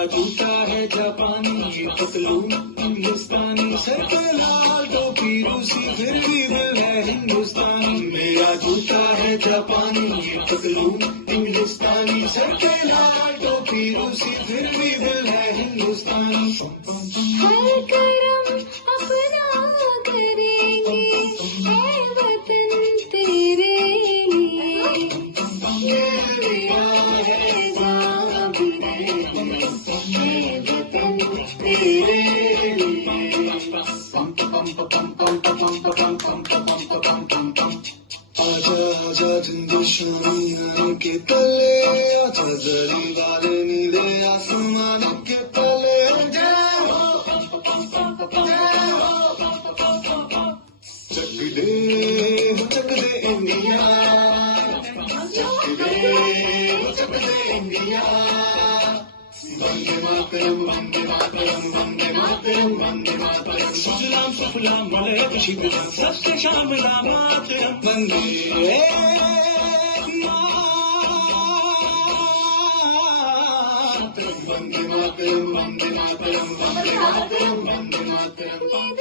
मेरा जूता है जापानी, पतलून हिंदुस्तानी, सर पे लाल टोपी रूसी, फिर भी दिल है हिंदुस्तानी। मेरा जूता है जापानी, पतलून हिंदुस्तानी, सर पे लाल टोपी रूसी, फिर भी दिल है हिंदुस्तानी। हर करम अपना करेंगे, है वतन तेरे लिए, दिया है जान भी देंगे, है वतन तेरे लिए। आजा आजा ठंडी शामियाने के तले, आजा जरी वाले नीले आसमान के तले। चक दे इंडिया, चक दे इंडिया। वंदे मातरम, वंदे मातरम, वंदे मातरम, वंदे मातरम। सुजलाम सुफलाम मलयज शीतलाम, सस्य श्यामलाम मातरम। वंदे मातरम, वंदे मातरम, वंदे मातरम, वंदे मातरम, वंदे मातरम।